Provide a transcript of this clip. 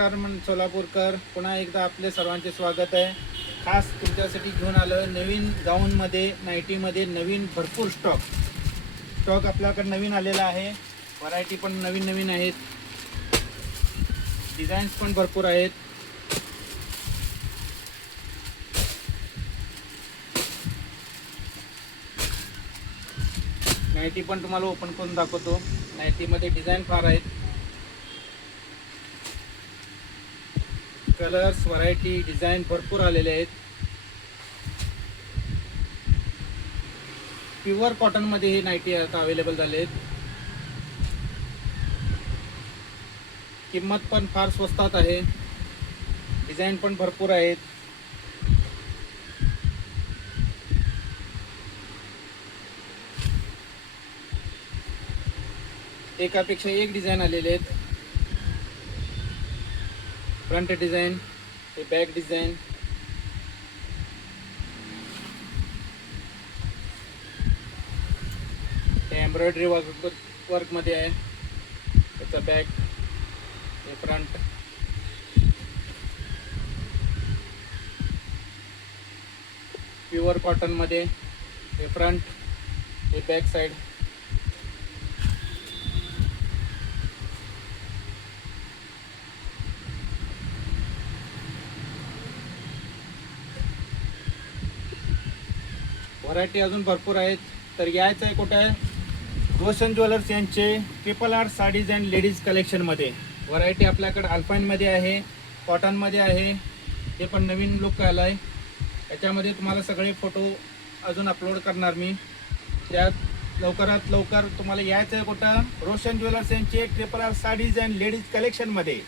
नमस्कार सोलापूरकर, पुन्हा एकदा आपले सर्वांचे स्वागत आहे. खास तुमच्यासाठी घेऊन आलं नवीन गाऊनमध्ये, नाईटीमध्ये नवीन भरपूर स्टॉक आपल्याकडे नवीन आलेला आहे. व्हरायटी पण नवीन नवीन आहेत, डिझाईन्स पण भरपूर आहेत. नाईटी पण तुम्हाला ओपन करून दाखवतो. नाईटीमध्ये डिझाईन फार आहेत, कलर्स, व्हरायटी, डिझाईन भरपूर आलेले आहेत. प्युअर कॉटनमध्ये हे नाईटी आता अवेलेबल झाले आहेत. किंमत पण फार स्वस्तात आहे, डिझाईन पण भरपूर आहेत. एकापेक्षा एक डिझाईन आलेले आहेत. फ्रंट डिझाईन, हे बॅक डिझाईन, हे एम्ब्रॉयडरी वर्कमध्ये आहे. त्याचा बॅक, हे फ्रंट. प्युअर कॉटनमध्ये हे फ्रंट, हे बॅक साईड. व्हरायटी अजून भरपूर आहेत. तर यायचं आहे कुठे आहे? रोशन ज्वेलर्स यांचे RRR साडीज अँड लेडीज कलेक्शनमध्ये. व्हरायटी आपल्याकडे अल्पाईनमध्ये आहे, कॉटनमध्ये आहे. ते पण नवीन लुक आला आहे. याच्यामध्ये तुम्हाला सगळे फोटो अजून अपलोड करणार मी. त्यात लवकरात लवकर तुम्हाला यायचं आहे कुठं? रोशन ज्वेलर्स यांचे RRR साडीज अँड लेडीज कलेक्शनमध्ये.